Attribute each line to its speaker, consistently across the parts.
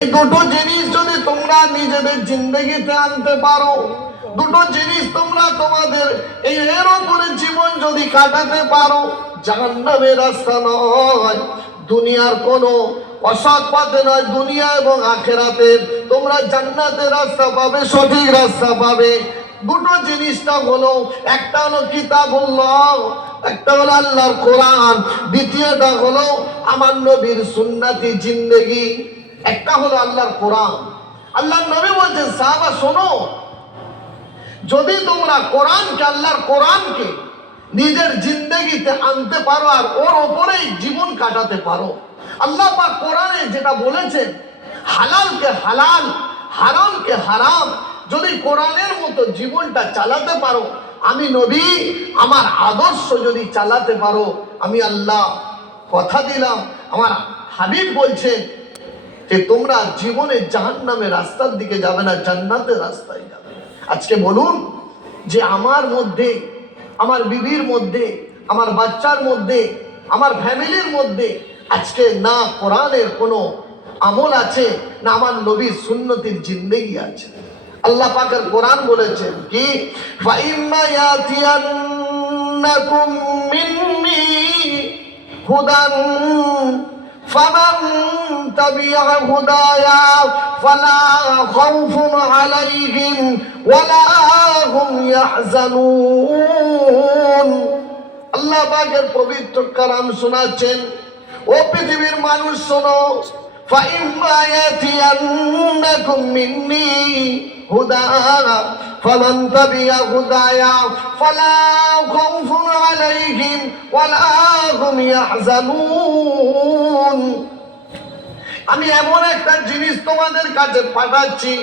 Speaker 1: দুটো জিনিস যদি তোমরা নিজেদের জিন্দগিতে আনতে পারো, দুটো জিনিস তোমরা তোমাদের এই এর উপরে জীবন যদি কাটাতে পারো, জাহান্নামের রাস্তা নয়, দুনিয়ার কোনো অসৎ পথে নয়, দুনিয়া এবং আখেরাতের তোমরা জান্নাতের রাস্তা পাবে, সঠিক রাস্তা পাবে। দুটো জিনিসটা হলো, একটা হলো কিতাবুল্লাহ, একটা হলো আল্লাহর কোরআন, দ্বিতীয়টা হলো আমার নবীর সুন্নাতি জিন্দেগি। একটা হলো আল্লাহর কোরআন। আল্লাহর নবী বলছেন, সাহাবা, শোনো, যদি তোমরা কোরআনকে, আল্লাহর কোরআনকে নিজের জিন্দগিতে আনতে পারো আর ওর ওপরেই জীবন কাটাতে পারো, আল্লাহ পাক কোরআনে যেটা বলেছেন, হালালকে হালাল, হারামকে হারাম, যদি কোরআনের মতো জীবনটা চালাতে পারো, আমি নবী, আমার আদর্শ যদি চালাতে পারো, আমি আল্লাহ কথা দিলাম। আমার হাবিব বলছে যে তোমরা জীবনে জাহান নামে রাস্তার দিকে যাবে না, জান্নাতের রাস্তায় যাবে আজকে বলুন যে আমার মধ্যে, আমার বিবির মধ্যে, আমার বাচ্চার মধ্যে, আমার ফ্যামিলির মধ্যে আজকে না কোরআনের কোনো আমল আছে, না আমার নবীর সুন্নতির জিন্দেগি আছে। আল্লাহ পাকের কোরআন বলেছেন কি হুদান فمن تبع هدايا فلا خوف عليهم ولا هم يحزنون আল্লাহ পাকের পবিত্র কালাম শোনাচ্ছেন ও পৃথিবীর মানুষ শোনো فإما يأتينكم مني هدى فمن تبع هدايا فلا خوف عليهم ولا هم يحزنون আমি এমন একটা জিনিস তোমাদের কাছে পাঠাচ্ছি,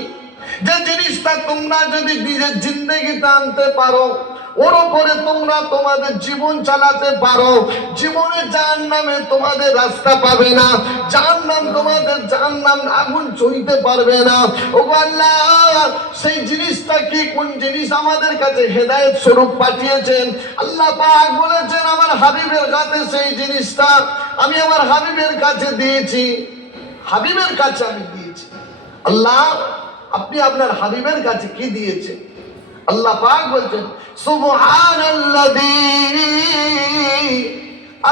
Speaker 1: যে জিনিসটা তোমরা যদি নিজের জিন্দগিতে আনতে পারো ওর উপরে তোমরা তোমাদের জীবন চালাতে পারো। জীবনে যার নামে তোমাদের রাস্তা পাবে না। যার নাম তোমাদের যার নাম আগুন চইতে পারবে না। ও আল্লাহ, সেই জিনিসটা কি? কোন জিনিস আমাদের কাছে হেদায়েত স্বরূপ পাঠিয়েছেন? আল্লাহ পাক বলেছেন, আমার হাবিবের কাছে সেই জিনিসটা আমি আমার হাবিবের কাছে দিয়েছি। হাবিবের কাছে আমি দিয়েছি। আল্লাহ, আপনি আপনার হাবিবের কাছে কি দিয়েছেন? আল্লাহ পাক বলছেন, সুবহানাল্লাযী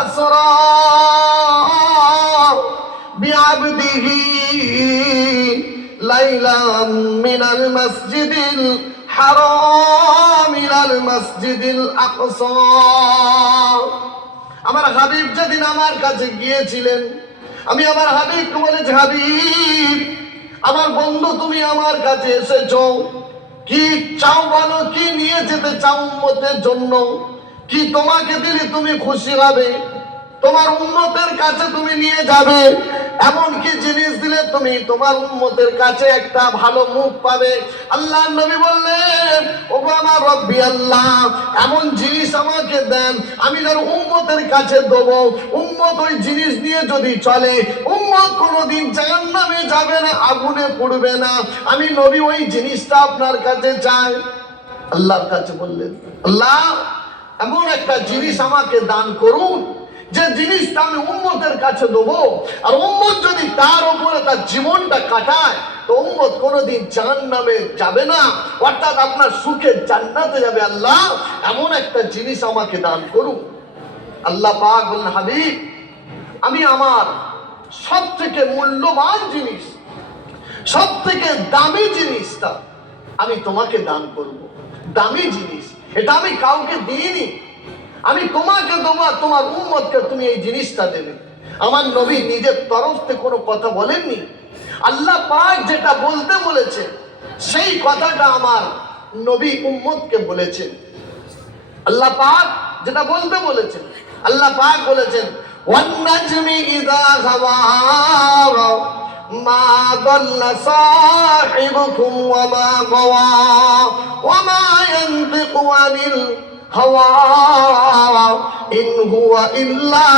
Speaker 1: আসরা বিআবদিহি লাইলাম মিনাল মাসজিদিল হারাম ইলাল মাসজিদিল আকসা। আমার হাবিব যেদিন আমার কাছে গিয়েছিলেন, আমি আমার হাবিবকে বলেছি, হাবিব, আমার বন্ধু তুমি আমার কাছে এসেছ। কি চাও বলো, কি নিয়ে যেতে চাও উম্মতের জন্য? কি তোমাকে দিলে তুমি খুশি হবে? তোমার উন্মতের কাছে তুমি নিয়ে যাবে? এমন কি জিনিস দিলে তুমি তোমার উন্মতের কাছে একটা ভালো মুখ পাবে। আল্লাহ নবী বললেন, ও আমার রব্বি আল্লাহ, এমন জিনিস আমাকে দেন, আমি যেন উম্মতের কাছে দেব। উম্মত ওই জিনিস নিয়ে যদি চলে, উম্মত কোনোদিন জাহান্নামে যাবে না, আগুনে পড়বে না। আমি নবী ওই জিনিসটা আপনার কাছে চাই। আল্লাহর কাছে বললেন, আল্লাহ, এমন একটা জিনিস আমাকে দান করুন যে জিনিসটা আমি উম্মতের কাছে দেবো, আর উম্মত যদি তার উপরে তার জীবনটা কাটায়, তো উম্মত কোনোদিন জান নামে যাবে না। অর্থাৎ আপনার সুখে জান্নাতে যাবে আল্লাহ। এমন একটা জিনিস আমাকে দান করুন। আল্লাহ পাক বললেন হাবিব, আমি আমার সব থেকে মূল্যবান জিনিস সব থেকে দামি জিনিসটা আমি তোমাকে দান করব। দামি জিনিস, এটা আমি কাউকে দিইনি। আমি তোমাকে তোমার তোমার উম্মতকে তুমি এই জিনিসটা দেবে। আমার নবী নিজের তরফ থেকে কোনো কথা বলেননি। আল্লাহ পাক যেটা বলতে বলেছে সেই কথাটা আমার নবী উম্মতকে বলেছেন। আল্লাহ পাক যেটা বলতে বলেছেন, আল্লাহ পাক বলেছেন, ওয়ান্নাজমি ইদা হাওয়া, মা দল্লা সাহিবুকুম ওয়া মা গাওয়া, ওয়া মা ইয়ানতিকু আনিল হাওয়া ইন হুয়া ইল্লা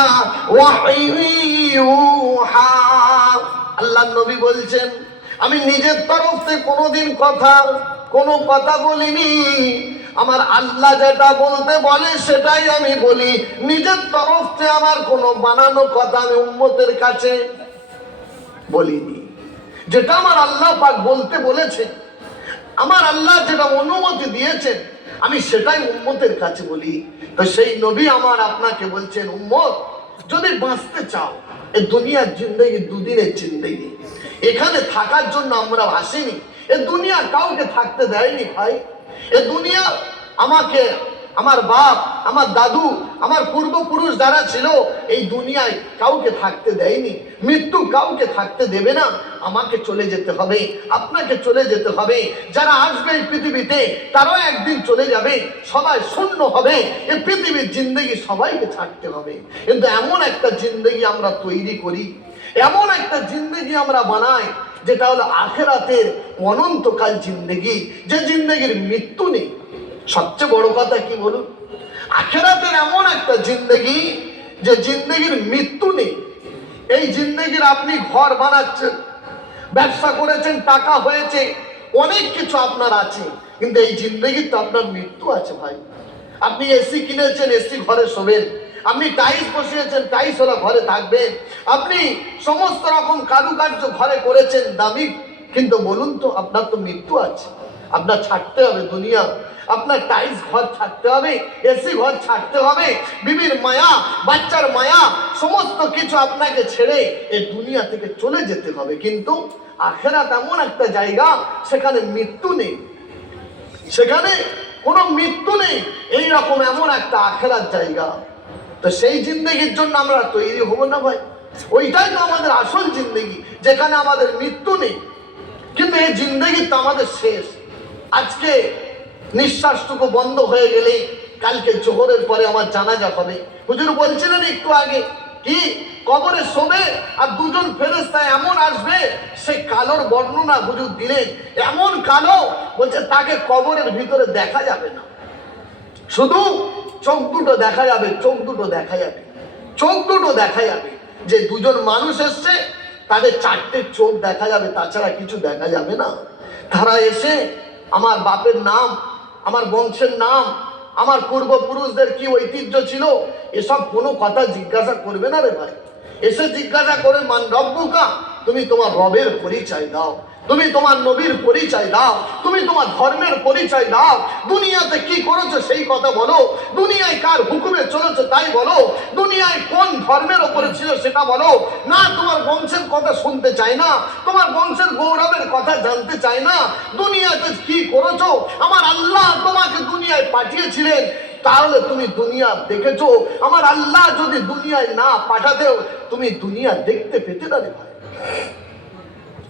Speaker 1: ওয়াহিউহা আল্লাহ নবী বলছেন, আমি নিজের তরফ থেকে কোনোদিন কথা, কোনো কথা বলিনি। আমার আল্লাহ যেটা বলতে বলে, সেটাই আমি বলি। নিজের তরফ থেকে আমার কোনো বানানো কথা আমি উম্মতের কাছে বলিনি। যেটা আমার আল্লাহ পাক বলতে বলেছে, আমার আল্লাহ যেটা অনুমতি দিয়েছে আমি সেটাই উম্মতের কাছে বলি। তো সেই নবী আমার আপনাকে বলছেন, উম্মত, যদি বাঁচতে চাও, এ দুনিয়ার জিন্দগি দুদিনের জিন্দগি। এখানে থাকার জন্য আমরা আসিনি। এ দুনিয়া কাউকে থাকতে দেয়নি ভাই। এ দুনিয়া আমাকে আমার বাপ, আমার দাদু, আমার পূর্বপুরুষ যারা ছিল, এই দুনিয়ায় কাউকে থাকতে দেয়নি। মৃত্যু কাউকে থাকতে দেবে না। আমাকে চলে যেতে হবে, আপনাকে চলে যেতে হবে। যারা আসবে এই পৃথিবীতে, তারাও একদিন চলে যাবে। সবাই শূন্য হবে। এই পৃথিবীর জিন্দগি সবাইকে থাকতে হবে। কিন্তু এমন একটা জিন্দগি আমরা তৈরি করি, এমন একটা জিন্দগি আমরা বানাই, যেটা হলো আখেরাতের অনন্তকাল জিন্দগি। যে জিন্দগির মৃত্যু নেই। সবচেয়ে বড় কথা কি বলুন? আখেরাতের এমন একটা জিন্দগি যে জিন্দগির মৃত্যু নেই। এই জিন্দগির আপনি ঘর বানাচ্ছেন, ব্যবসা করেছেন, টাকা হয়েছে, অনেক কিছু আপনার আছে, কিন্তু এই জিন্দগির তো আপনার মৃত্যু আছে ভাই। আপনি এসি কিনেছেন এসি ঘরে শোবেন, আপনি টাইলস বসিয়েছেন টাইলস ওরা ঘরে থাকবেন আপনি সমস্ত রকম কারুকার্য ঘরে করেছেন, দামি, কিন্তু বলুন তো আপনার তো মৃত্যু আছে। আপনার ছাড়তে হবে দুনিয়া। আপনার টাইলস ঘর ছাড়তে হবে, এসি ঘর ছাড়তে হবে, বিবির মায়া, বাচ্চার মায়া, সমস্ত কিছু আপনাকে ছেড়ে এই দুনিয়া থেকে চলে যেতে হবে। কিন্তু আখেরাত এমন একটা জায়গা, সেখানে মৃত্যু নেই। সেখানে কোনো মৃত্যু নেই। এই রকম এমন একটা আখেরার জায়গা। তো সেই জিন্দগির জন্য আমরা তৈরি হব না ভাই। ওইটাই তো আমাদের আসল জিন্দগি, যেখানে আমাদের মৃত্যু নেই। কিন্তু এই জিন্দগি তো আমাদের শেষ। আজকে নিঃশ্বাসটুকু বন্ধ হয়ে গেলে কালকে জোহরের পরে আমার জানাজা হবে। হুজুর বলছিলেন একটু আগে, কি? কবরে শোবে আর দুজন ফেরেস্তা এমন আসবে? সে কালোর বর্ণনা হুজুর দিলেন। এমন কালো? বলছে, তাকে কবরের ভিতরে দেখা যাবে না। শুধু চোখ দুটো দেখা যাবে, চোখ দুটো দেখা যাবে। চোখ দুটো দেখা যাবে। যে দুজন মানুষ এসছে, তাদের চারটে চোখ দেখা যাবে, তাছাড়া কিছু দেখা যাবে না। তারা এসে আমার বাপের নাম, আমার বংশের নাম, আমার পূর্বপুরুষদের কি ঐতিহ্য ছিল? এসব কোনো কথা জিজ্ঞাসা করবে না রে ভাই। এসে জিজ্ঞাসা করে মান রব্বুকা তুমি তোমার রবের পরিচয় দাও। তুমি তোমার নবীর পরিচয় দাও, তুমি তোমার ধর্মের পরিচয় দাও, দুনিয়াতে কি করেছ সেই কথা বলো, দুনিয়ায় কার হুকুমে চলেছো তাই বলো, দুনিয়ায় কোন ধর্মের ওপরে ছিল সেটা বলো, না তোমার বংশের কথা শুনতে চাই না, তোমার বংশের গৌরবের কথা জানতে চাই না, দুনিয়াতে কি করেছ, আমার আল্লাহ তোমাকে দুনিয়ায় পাঠিয়েছিলেন, তাহলে তুমি দুনিয়া দেখেছ, আমার আল্লাহ যদি দুনিয়ায় না পাঠাতেও, তুমি দুনিয়া দেখতে পেতে না ভাই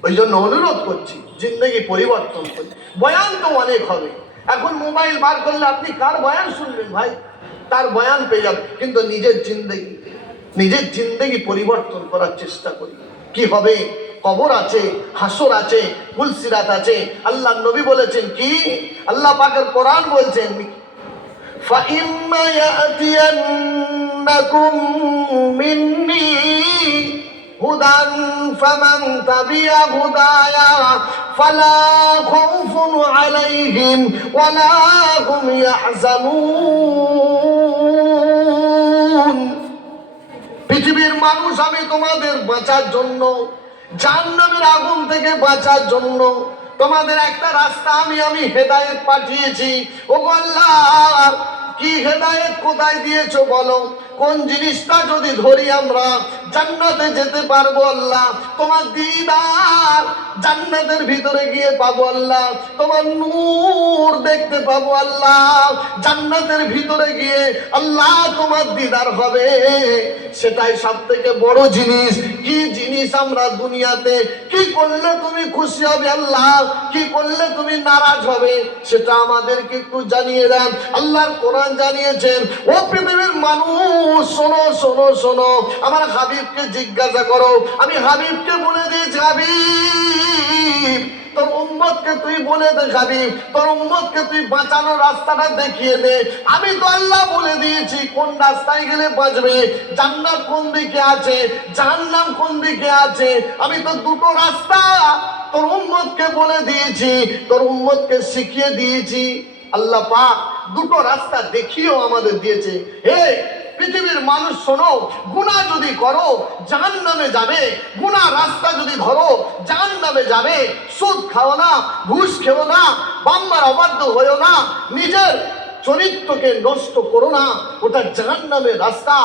Speaker 1: ওই জন্য অনুরোধ করছি জিন্দগি পরিবর্তন করি বয়ান তো অনেক হবে এখন মোবাইল বার করলে আপনি কার বয়ান শুনবেন ভাই তার বয়ান পেয়ে যাবেন কিন্তু নিজের জিন্দগি নিজের জিন্দগি পরিবর্তন করার চেষ্টা করি কি হবে কবর আছে হাসর আছে ফুলসিরাত আছে আল্লাহ নবী বলেছেন কি আল্লাহ পাকের কোরআন বলছেন فإما يأتينكم مني هدى فمن تبع هدايا فلا خوف عليهم ولا هم يحزنون পৃথিবীর মানুষ আমি তোমাদের বাঁচার জন্য জাহান্নামের আগুন থেকে বাঁচার জন্য তোমাদের একটা রাস্তা আমি আমি হেদায়েত পাঠিয়েছি ও আল্লাহ কি হেদায়েত কোথায় দিয়েছো বলো কোন জিনিসটা যদি ধরি আমরা, জান্নাতে যেতে পারব আল্লাহ। তোমার দিদার জান্নাতের ভিতরে গিয়ে পাবো আল্লাহ। তোমার নূর দেখতে পাবো আল্লাহ। জান্নাতের ভিতরে গিয়ে আল্লাহ তোমার দিদার হবে। সেটাই সব থেকে বড় জিনিস। কি জিনিস আমরা দুনিয়াতে, কি করলে তুমি খুশি হবে আল্লাহ? কি করলে তুমি নারাজ হবে? সেটা আমাদেরকে একটু জানিয়ে দেন। আল্লাহর কোরআন জানিয়েছেন, ও পৃথিবীর মানুষ শোনো শোনো শোনো, আমার হাবিবকে জিজ্ঞাসা করো। আমি হাবিবকে বলে দিয়েছি, হাবিব, তোর উম্মতকে তুই বলে দে, হাবিব, তোর উম্মতকে তুই বাঁচানোর রাস্তাটা দেখিয়ে দে। আমি তো আল্লাহ বলে দিয়েছি, কোন রাস্তায় গেলে বাঁচবে, জান্নাত কোন দিকে আছে, জাহান্নাম কোন দিকে আছে। আমি তো দুটো রাস্তা তোর উম্মতকে বলে দিয়েছি, তোর উম্মতকে শিখিয়ে দিয়েছি। আল্লাহ পাক দুটো রাস্তা দেখিয়েও আমাদের দিয়েছে। হে পৃথিবীর মানুষ শোনো গুণা যদি করো জাহান নামে যাবে গুণা রাস্তা যদি ধরো জাহান নামে যাবে, সুদ খাও না, ঘুষ খেও না, বাম্মার অবাধ্য হয়েও না, নিজের চরিত্রকে নষ্ট করো না, ওটা জাহান নামের রাস্তা।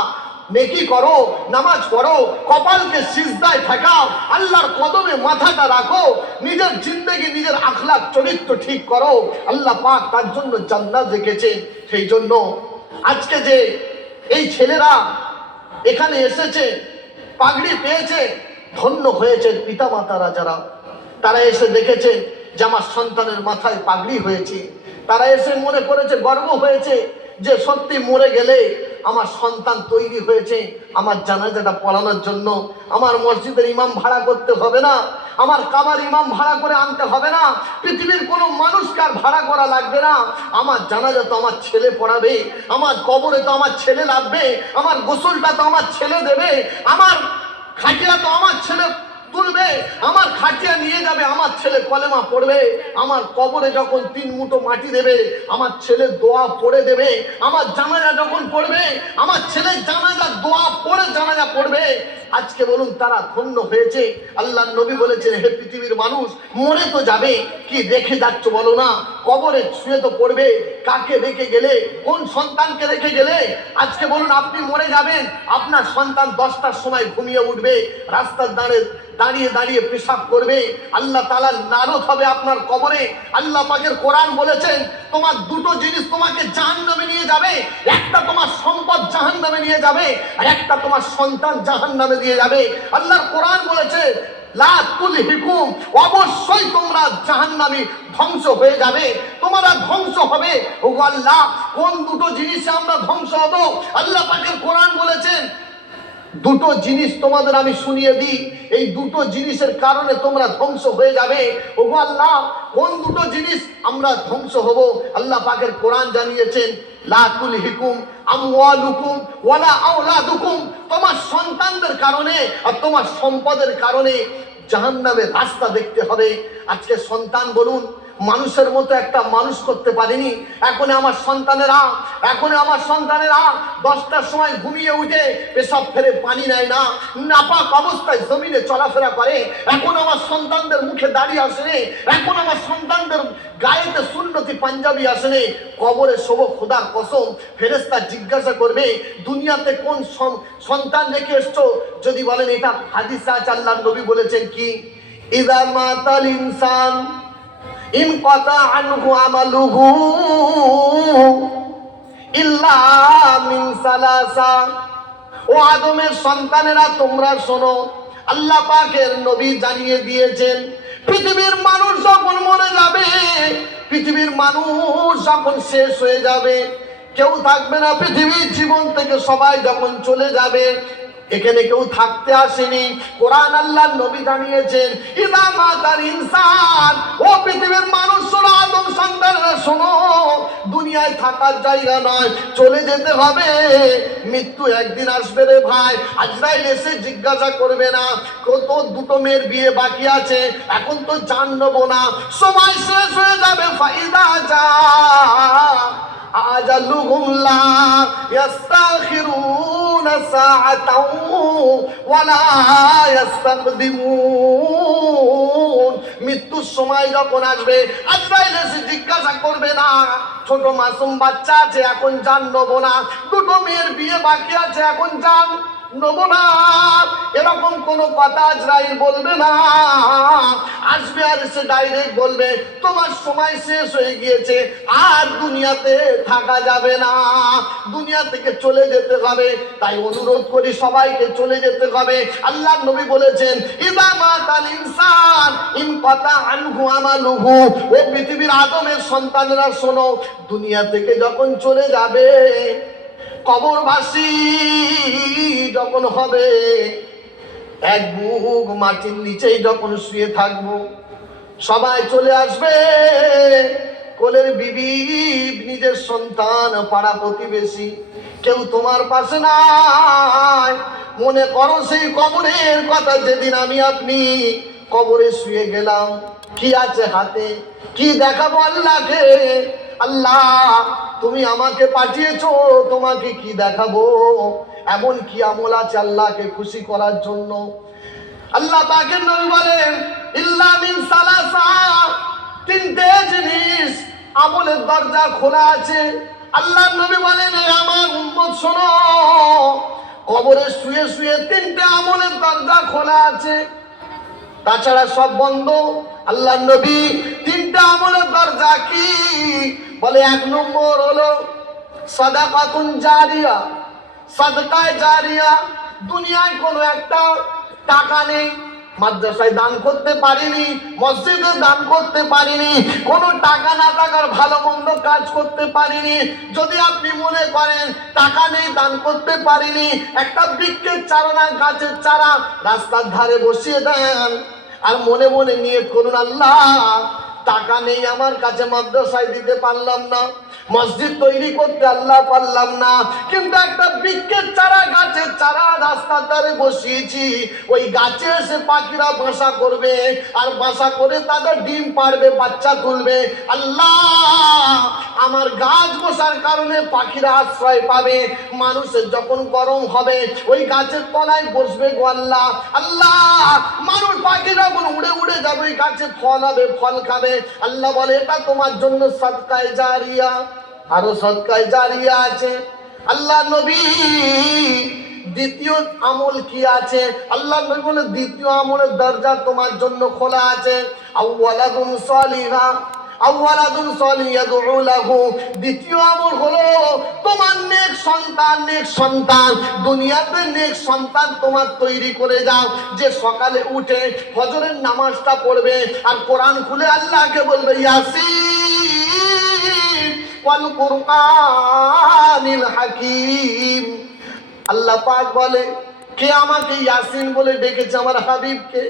Speaker 1: নেকি করো, নামাজ পড়ো, কপালকে সিজদায় ঠেকাও, আল্লাহর কদমে মাথাটা রাখো, নিজের জিন্দগি, নিজের আখলাক চরিত্র ঠিক করো। আল্লাহ পাক তার জন্য জান্নাত রেখেছেন সেই জন্য আজকে যে এই ছেলেরা এখানে এসেছে, পাগড়ি পেয়েছে, ধন্য হয়েছে পিতা মাতারা যারা। তারা এসে দেখেছে যে আমার সন্তানের মাথায় পাগড়ি হয়েছে। তারা এসে মনে করেছে, গর্ব হয়েছে যে সত্যি মরে গেলে আমার সন্তান তৈরি হয়েছে। আমার জানাজাটা পড়ানোর জন্য আমার মসজিদের ইমাম ভাড়া করতে হবে না। আমার কাবার ইমাম ভাড়া করে আনতে হবে না। পৃথিবীর কোনো মানুষকে আর ভাড়া করা লাগবে না। আমার জানাজা তো আমার ছেলে পড়াবে, আমার কবরে তো আমার ছেলে লাগবে, আমার গোসলটা তো আমার ছেলে দেবে, আমার খাটিয়া তো আমার ছেলে তুলবে, আমার খাটিয়া নিয়ে যাবে, আমার ছেলে কলেমা পড়বে, আমার কবরে যখন তিন মুঠো মাটি দেবে, আমার ছেলে দোয়া পড়ে দেবে, আমার জানাজা যখন পড়বে, আমার ছেলে জানাজা দোয়া পড়ে জানাজা পড়বে আজকে বলুন, তারা ধন্য হয়েছে। আল্লাহ নবী বলেছেন, হে পৃথিবীর মানুষ, মরে তো যাবে। কি রেখে যাচ্ছ বলো না? কবরে শুয়ে তো পড়বে। কাকে রেখে গেলে? কোন সন্তানকে রেখে গেলে? আজকে বলুন, আপনি মরে যাবেন। আপনার সন্তান দশটার সময় ঘুমিয়ে উঠবে, রাস্তার দাঁড়ে দাঁড়িয়ে দাঁড়িয়ে পেশাব করবে। আল্লাহ তালার নারদ হবে আপনার কবরে। আল্লাহ পাকের কোরআন বলেছেন, তোমার দুটো জিনিস তোমাকে জাহান নামে নিয়ে যাবে। একটা তোমার সম্পদ জাহান নামে নিয়ে যাবে, আর একটা তোমার সন্তান জাহান নামে দিয়ে যাবে। আল্লাহর কোরআন বলেছে, লা তুলহিকুম, অবশ্যই তোমরা জাহান্নামী ধ্বংস হয়ে যাবে। তোমরা ধ্বংস হবে। ও আল্লাহ, কোন দুটো জিনিসে আমরা ধ্বংস হব? আল্লাহ পাকের কোরআন বলেছেন দুটো জিনিস তোমাদের আমি শুনিয়ে দিই। এই দুটো জিনিসের কারণে তোমরা ধ্বংস হয়ে যাবে। ও আল্লাহ, কোন দুটো জিনিস আমরা ধ্বংস হব? আল্লাহ পাকের কোরআন জানিয়েছেন, লা তুলহিকুম আমওয়ালুকুম ওয়ালা আওলাদুকুম। তোমার সন্তানদের কারণে আর তোমার সম্পদের কারণে জাহান্নামের রাস্তা দেখতে হবে। আজকে সন্তান বলুন মানুষের মতো একটা মানুষ করতে পারিনি। এখন আমার সন্তানেরা এখন আমার সন্তানেরা দশটার সময় ঘুমিয়ে উঠে পেশাব ফেলে পানি নেয় না। নাপাক অবস্থায় জমিনে চলাফেরা করে। এখন আমার সন্তানদের মুখে দাঁড়িয়ে আসেনি এখন আমার সন্তানদের গায়েতে সুন্নতি পাঞ্জাবি আসেনি কবরে শোভ খোদার কসম। ফেরেস্তা জিজ্ঞাসা করবে, দুনিয়াতে কোন সন্তান রেখে এসছো? যদি বলেন, এটা হাদিস আল্লাহ নবী বলেছেন কি? ইদা মাতাল ইনসান ইন কথা আনহু আমালুহু ইল্লা মিন ও আদমের সন্তানেরা, তোমরা শোনো, আল্লাহ পাকের নবী জানিয়ে দিয়েছেন, পৃথিবীর মানুষ যখন মরে যাবে, পৃথিবীর মানুষ যখন শেষ হয়ে যাবে, কেউ থাকবে না, পৃথিবীর জীবন থেকে সবাই যখন চলে যাবে এখানে কেউ থাকতে আসেনি। কোরআন আল্লাহ নবী জানিয়েছেন, ইদা মাতার ইনসান ও পৃথিবীর মানুষ শোনো আদম সন্তানরা শোনো, দুনিয়ায় থাকার জায়গা নয়, চলে যেতে হবে। মৃত্যু একদিন আসবে রে ভাই, আজরাইল এসে জিজ্ঞাসা করবে না, কত দুটো মেয়ের বিয়ে বাকি আছে? এখন তো জান নেব না। সময় শেষ হয়ে যাবে, ফাইদা যা। আজালুহুম لا يستأخرون ساعة ولا يستقدمون মৃত্যুর সময় যখন আসবে আজরাইল এসে জিজ্ঞাসা করবে না, ছোট মাসুম বাচ্চা আছে, এখন জান নেব না। দুটো মেয়ের বিয়ে বাকি আছে, এখন জান। নেব এরকম কোনো কথা আজরাইল বলবে না। আসবে আর সে ডাইরেক্ট বলবে, তোমার সময় শেষ হয়ে গিয়েছে, আর দুনিয়াতে থাকা যাবে না। দুনিয়া থেকে চলে যেতে হবে, তাই অনুরোধ করি সবাইকে চলে যেতে হবে। আল্লাহ নবী বলেছেন, ইদা মাতাল ইনসান, ইন কথা আনহু আমালুহু। ও পৃথিবীর আদমের সন্তানেরা শোনো, দুনিয়া থেকে যখন চলে যাবে কবরবাসী যখন হবে, এক বুক মাটির নিচেই যখন শুয়ে থাকব, সবাই চলে আসবে। কোলের বিবি নিজের সন্তান, পাড়া প্রতিবেশী, কেউ তোমার পাশে নাই। মনে করো সেই কবরের কথা যেদিন আমি আপনি কবরে শুয়ে গেলাম। কি আছে হাতে? কি দেখাবো আল্লাহকে? আল্লাহ, তুমি আমাকে পাঠিয়েছো, তোমাকে কি দেখাবো? এমন কি আমল আছে আল্লাহকে খুশি করার জন্য? আল্লাহ পাকের নবী বলেন, ইল্লা মিন সালাসা তিনটে জিনিস, আমলের দরজা খোলা আছে। আল্লাহ নবী বলেন, "এ আমার উম্মত, শোনো, কবরে শুয়ে শুয়ে তিনটে আমলের দরজা খোলা আছে। তাছাড়া সব বন্ধ। আল্লাহ নবী তিনটা আমলের দরজা কি? বলে এক নম্বর হলো সাদাকাতুন জারিয়া। সাদকায় জারিয়া দুনিয়ায় কোনো একটা টাকা নেই, মাদ্রাসায় দান করতে পারিনি, মসজিদে দান করতে পারিনি, কোনো টাকা না থাকার ভালো মন্দ কাজ করতে পারিনি। যদি আপনি মনে করেন টাকা নেই, দান করতে পারিনি, একটা বৃক্ষের চারা গাছের চারা রাস্তার ধারে বসিয়ে দেন, আর মনে মনে নিয়ে করুন, আল্লাহ টাকা নেই আমার কাছে, মাদ্রাসায় দিতে পারলাম না, মসজিদ তৈরি করতে আল্লাহ পারলাম না, কিন্তু একটা বৃক্ষের চারা গাছের চারা রাস্তার ধারে বসিয়েছি, ওই গাছে এসে পাখিরা বাসা করবে, আর বাসা করে তাদের ডিম পারবে বাচ্চা তুলবে। আল্লাহ, আমার গাছ বসার কারণে পাখিরা আশ্রয় পাবে, মানুষের যখন গরম হবে, ওই গাছের তলায় বসবে গো আল্লাহ। আল্লাহ, মানুষ পাখিরা উড়ে উড়ে যাবে, ওই গাছে ফল হবে, ফল খাবে। আল্লাহ বলে, এটা তোমার জন্য সৎকায় জারিয়া। আরও সৎকায় জারিয়া আছে। আল্লাহ নবী, দ্বিতীয় আমল কি আছে? আল্লাহ নবী বলে, দ্বিতীয় আমলের দরজা তোমার জন্য খোলা আছে। আউওয়ালাদুন সালিহা। আউওয়ালাদুন সালিয়াদউ লাহু। দ্বিতীয় আমল হলো, তোমার নেক সন্তান নেক সন্তান, দুনিয়াতে নেক সন্তান তোমার তৈরি করে যাও যে সকালে উঠে ফজরের নামাজটা পড়বে, আর কোরআন খুলে আল্লাহকে বলবে, ইয়াসিন ওয়াল কুরআনিল হাকিম। আল্লাহ পাক বলে, কে আমাকে ইয়াসিন বলে ডেকেছে আমার হাবিবকে?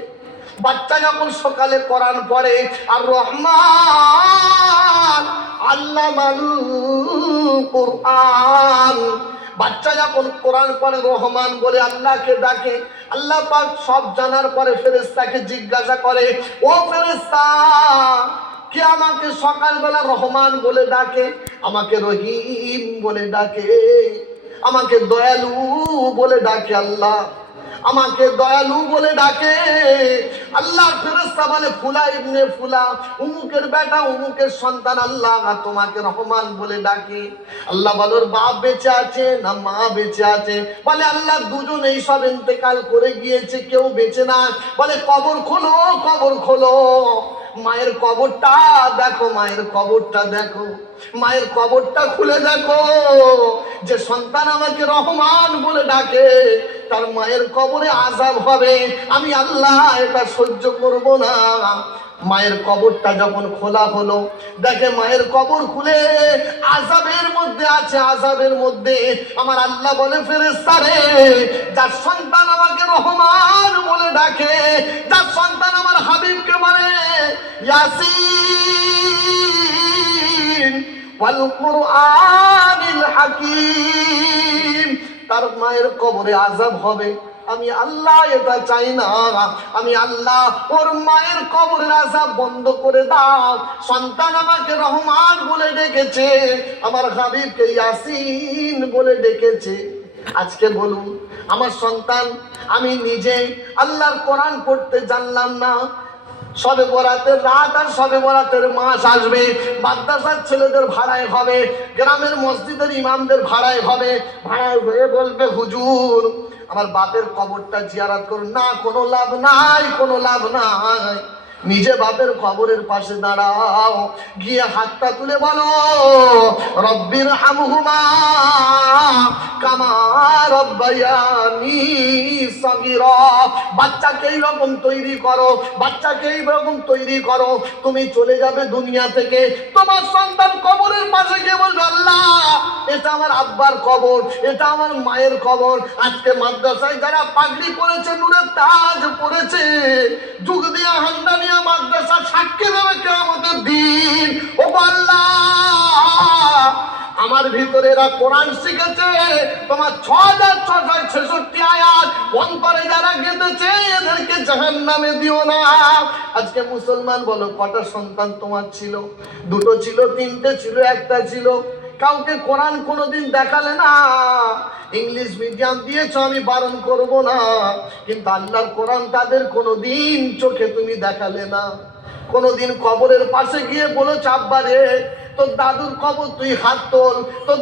Speaker 1: বাচ্চা যখন সকালে কোরআন পড়ে, আর রহমান আল্লাহ কোরআন। বাচ্চা যখন কোরআন পরে রহমান বলে আল্লাহকে ডাকে, আল্লাহ পাক সব জানার পরে ফেরেস্তাকে জিজ্ঞাসা করে, ও ফেরেস্তা কে আমাকে সকালবেলা রহমান বলে ডাকে? আমাকে রহিম বলে ডাকে, আমাকে দয়ালু বলে ডাকে আল্লাহ। আমাকে দয়ালু বলে ডাকে। আল্লাহ ফেরস্তা বলে, ফুলা ইবনে ফুলা, উমুকের বেটা, উমুকের সন্তান, আল্লাহ তোমাকে রহমান বলে ডাকে। আল্লাহ বলোর বাপ বেঁচে আছে না মা বেঁচে আছে? বলে, আল্লাহ দুজন এই সব ইন্তেকাল করে গিয়েছে, কেউ বেঁচে না। বলে, কবর খোলো কবর খোলো। মায়ের কবরটা দেখো, মায়ের কবরটা দেখো, মায়ের কবরটা খুলে দেখো। যে সন্তান আমাকে রহমান বলে ডাকে, তার মায়ের কবরে আজাব হবে। আমি আল্লাহ এটা সহ্য করব না। মায়ের কবরটা যখন খোলা হলো, দেখে মায়ের কবর খুলে আজাবের মধ্যে আছে আজাবের মধ্যে আমার আল্লাহ বলে ফেরেস্তারে যার সন্তান আমাকে রহমান বলে ডাকে, যার সন্তান আমার হাবিবকে বলে, ইয়াসিন ওয়াল কুরআনিল হাকিম। তার মায়ের কবরে আজাব হবে। আমি আল্লাহ এটা চাই না। আমি আল্লাহ ওর মায়ের কবরের আশা বন্ধ করে দাও। সন্তান আমাকে রহমান বলে ডেকেছে, আমার হাবিবকে ইয়াসিন বলে ডেকেছে। আজকে বলুন, আমার সন্তান, আমি নিজে আল্লাহর কোরআন পড়তে জানলাম না। সবে বরাতের রাত আর সবে বরাতের মাস আসবে। মাদ্রাসার ছেলেদের ভাড়ায় হবে, গ্রামের মসজিদের ইমামদের ভাড়ায় হবে। ভাড়ায় হয়ে বলবে, হুজুর, আমার বাপের কবরটা জিয়ারাত করুন। না, কোনো লাভ নাই, কোনো লাভ নাই। নিজে বাপের কবরের পাশে দাঁড়াও, গিয়ে হাতটা তুলে বলো, রব্বির হামহুমা কামা রব্বায়ানি সগীরা, বাচ্চাকে এইরকম তৈরি করো, বাচ্চাকে এইরকম তৈরি করো, তুমি চলে যাবে দুনিয়া থেকে। তোমার সন্তান কবরের পাশে গিয়ে বলবে, আল্লাহ, এটা আমার আব্বার কবর, এটা আমার মায়ের কবর। আজকে মাদ্রাসায় যারা পাগড়ি পরেছে নূরের তাজ পরেছে আমার ভিতরে এরা কোরআন শিখেছে, তোমার ছ হাজার ছশো ছেষট্টি আয়াত, অন্তরে যারা গেঁথেছে, এদেরকে জাহান নামে দিও না। আজকে মুসলমান বলো, কটা সন্তান তোমার ছিল? দুটো ছিল, তিনটে ছিল, একটা ছিল। কাউকে কোরআন কোনোদিন দেখালে না। ইংলিশ মিডিয়াম দিয়েছ, আমি বারণ করব না। কিন্তু আল্লাহর কোরআন তাদের কোনোদিন চোখে তুমি দেখালে না। কোনোদিন কবরের পাশে গিয়ে বলো চাপবারে তোর দাদুর কবর তুই হাত তোল তোর